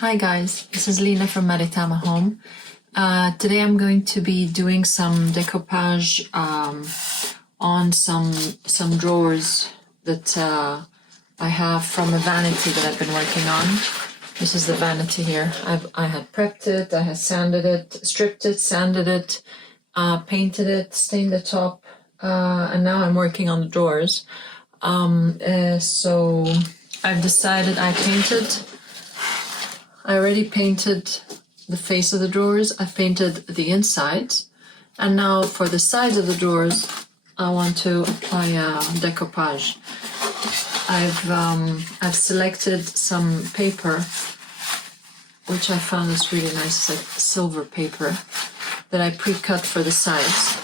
Hi guys, this is Lena from Maritama Home. Today I'm going to be doing some decoupage on some drawers that I have from a vanity that I've been working on. This is the vanity here. I had prepped it, I had sanded it, stripped it, sanded it, painted it, stained the top, and now I'm working on the drawers. So I've decided I already painted the face of the drawers, I've painted the insides, and now for the sides of the drawers, I want to apply decoupage. I've selected some paper, which I found is really nice, like silver paper, that I pre-cut for the sides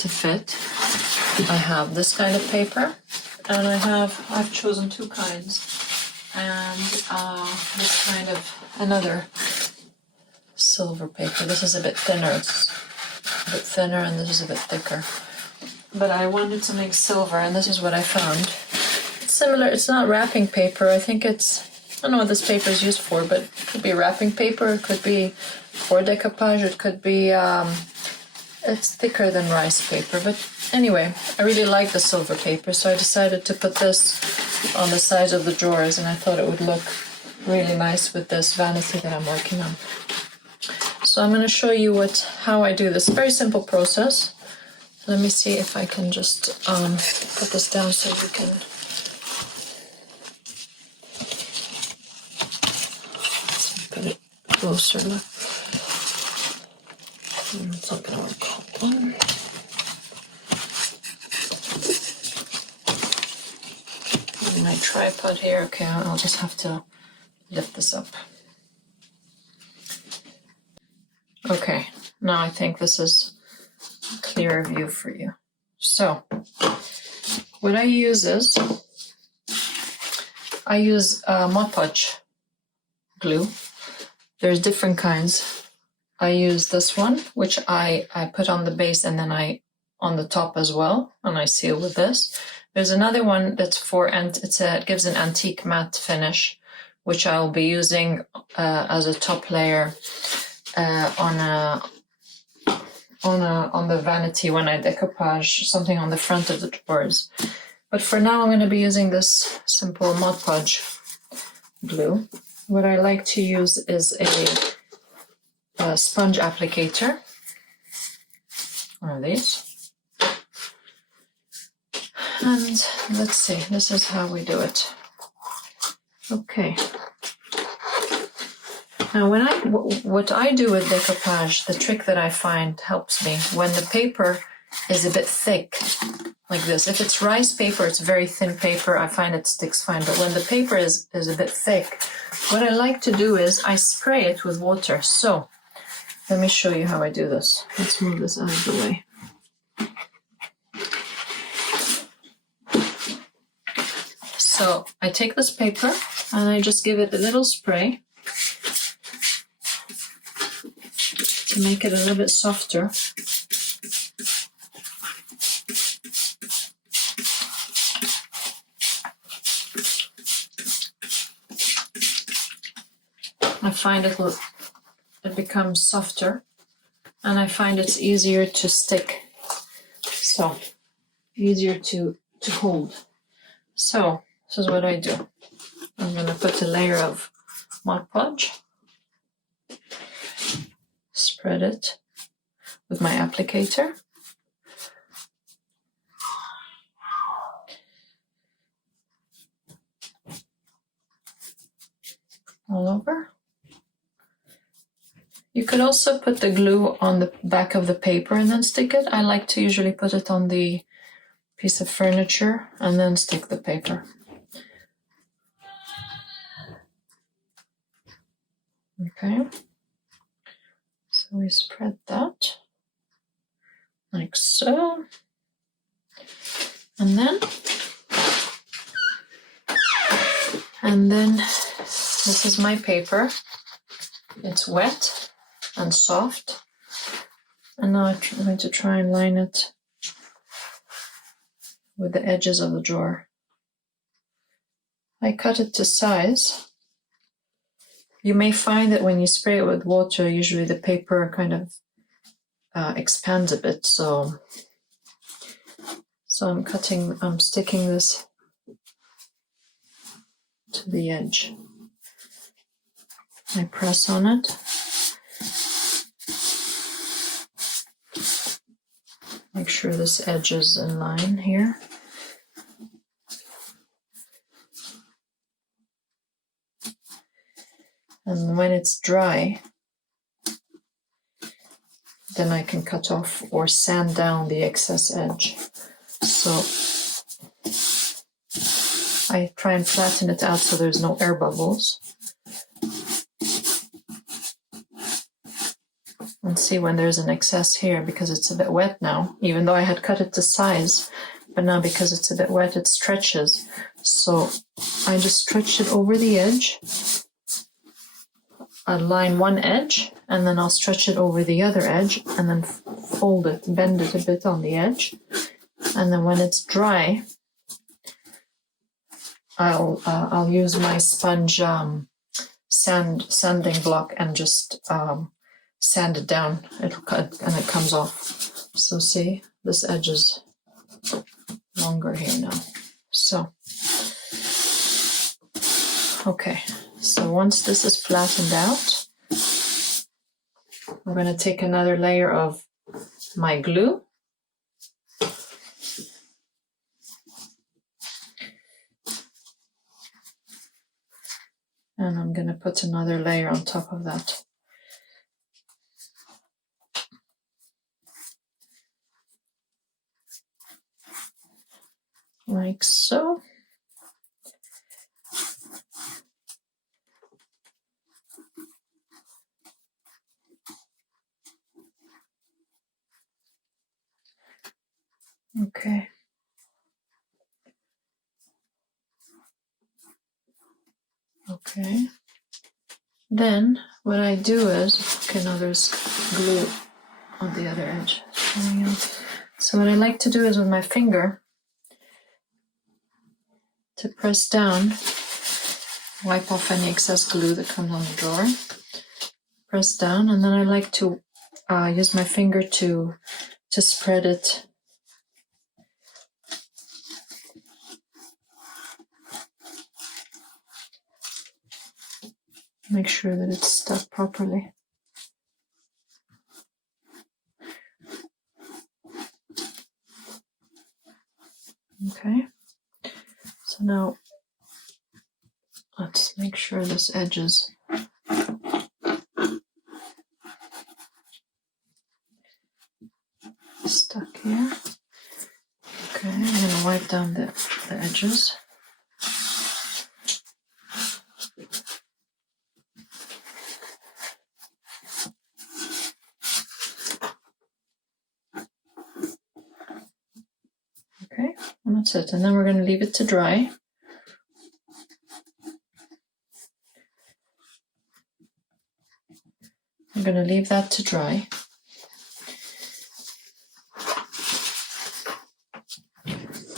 to fit. I have this kind of paper, and I've chosen two kinds. And this kind of another silver paper. This is a bit thinner, it's a bit thinner, and this is a bit thicker. But I wanted something silver, and this is what I found. It's similar, it's not wrapping paper. I don't know what this paper is used for, but it could be wrapping paper, it could be for decoupage, it could be, it's thicker than rice paper. But anyway, I really like the silver paper, so I decided to put this on the sides of the drawers, and I thought it would look really nice with this vanity that I'm working on. So I'm going to show you how I do this. Very simple process. Let me see if I can just put this down so you can put it closer. Look. It's not going to work. My tripod here. Okay, I'll just have to lift this up. Okay, now I think this is a clearer view for you. So, what I use is, I use Mod Podge glue. There's different kinds. I use this one, which I put on the base and then on the top as well, and I seal with this. There's another one that's it gives an antique matte finish, which I'll be using as a top layer on the vanity when I decoupage something on the front of the drawers. But for now, I'm going to be using this simple Mod Podge glue. What I like to use is a sponge applicator, one of these. And let's see, this is how we do it. Okay. Now what I do with decoupage, the trick that I find helps me, when the paper is a bit thick, like this. If it's rice paper, it's very thin paper, I find it sticks fine. But when the paper is a bit thick, what I like to do is I spray it with water. So let me show you how I do this. Let's move this out of the way. So I take this paper and I just give it a little spray to make it a little bit softer. I find it becomes softer, and I find it's easier to stick, so easier to hold. So this is what I do. I'm going to put a layer of Mod Podge, spread it with my applicator. All over. You could also put the glue on the back of the paper and then stick it. I like to usually put it on the piece of furniture and then stick the paper. Okay, so we spread that like so, and then this is my paper. It's wet and soft, and now I'm going to try and line it with the edges of the drawer. I cut it to size You may find that when you spray it with water, usually the paper kind of expands a bit. So I'm sticking this to the edge. I press on it. Make sure this edge is in line here. And when it's dry, then I can cut off or sand down the excess edge. So I try and flatten it out so there's no air bubbles. And see when there's an excess here, because it's a bit wet now, even though I had cut it to size, but now because it's a bit wet, it stretches. So I just stretch it over the edge. I'll line one edge, and then I'll stretch it over the other edge, and then fold it, bend it a bit on the edge. And then when it's dry, I'll use my sponge sanding block and just sand it down. It'll cut and it comes off. So see, this edge is longer here now. So okay, so once this is flattened out, I'm going to take another layer of my glue. And I'm going to put another layer on top of that. Like so. Okay. Okay. Then what I do is, okay, now there's glue on the other edge. So what I like to do is with my finger, to press down, wipe off any excess glue that comes on the drawer, press down, and then I like to use my finger to spread it make sure that it's stuck properly. Okay, so now let's make sure this edge is stuck here. Okay, I'm going to wipe down the edges. Okay, and that's it. And then we're going to leave it to dry. I'm going to leave that to dry.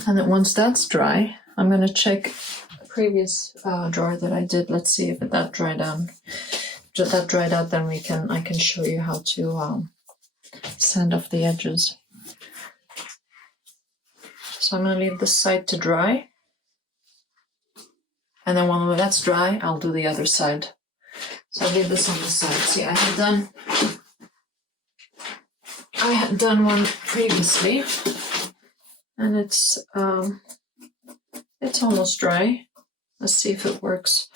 And then once that's dry, I'm going to check the previous drawer that I did. Let's see if that dried out. If that dried out, then I can show you how to sand off the edges. So I'm going to leave this side to dry. And then when that's dry, I'll do the other side. So I'll leave this on the side. See, I had done one previously, and it's almost dry. Let's see if it works.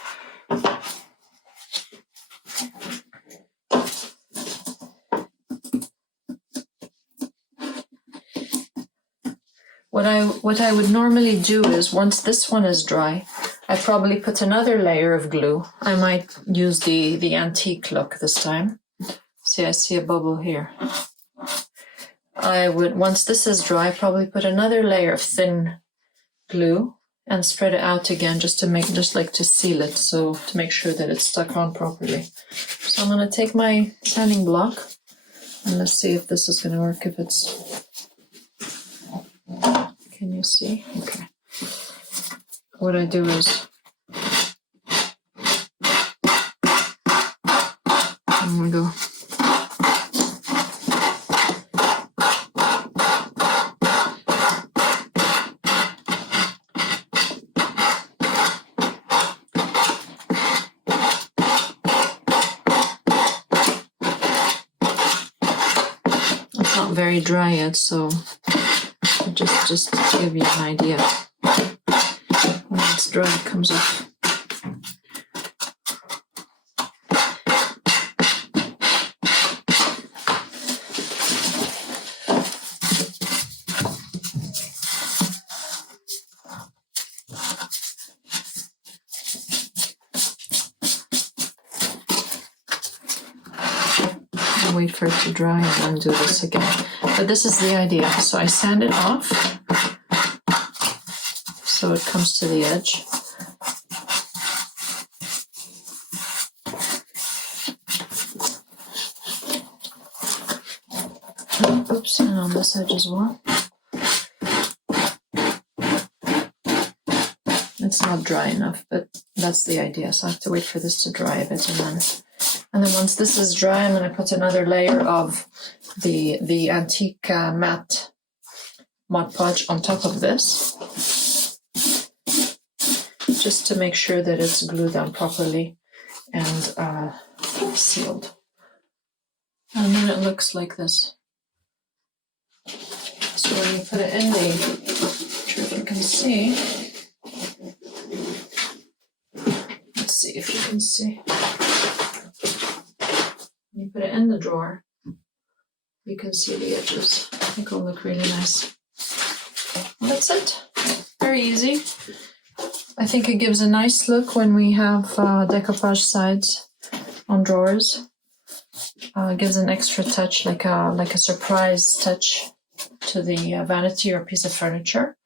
What I would normally do is, once this one is dry, I probably put another layer of glue. I might use the antique look this time. See, I see a bubble here. I would, once this is dry, probably put another layer of thin glue and spread it out again, just to seal it, so to make sure that it's stuck on properly. So I'm going to take my sanding block and let's see if this is going to work. If it's, can you see? Okay. What I do is I'm gonna go. It's not very dry yet, so just to give you an idea. When it's dry, it comes off. Wait for it to dry and then do this again. But this is the idea. So I sand it off so it comes to the edge. Oops, and on this edge as well. It's not dry enough, but that's the idea. So I have to wait for this to dry a bit, and then once this is dry, I'm going to put another layer of the antique matte Mod Podge on top of this, just to make sure that it's glued down properly and sealed. And then it looks like this. So when you put it in the, not sure if you can see. Let's see if you can see. When you put it in the drawer, you can see the edges. I think it'll look really nice. Well, that's it. Very easy. I think it gives a nice look when we have decoupage sides on drawers. Gives an extra touch, like a surprise touch to the vanity or piece of furniture.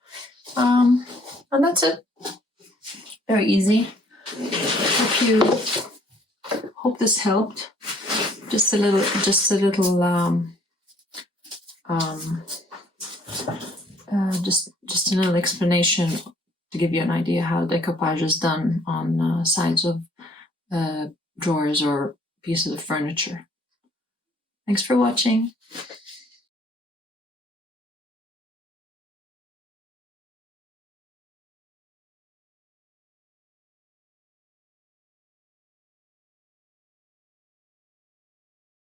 And that's it. Very easy. Hope this helped. Just a little just a little explanation to give you an idea how decoupage is done on sides of drawers or pieces of furniture. Thanks for watching.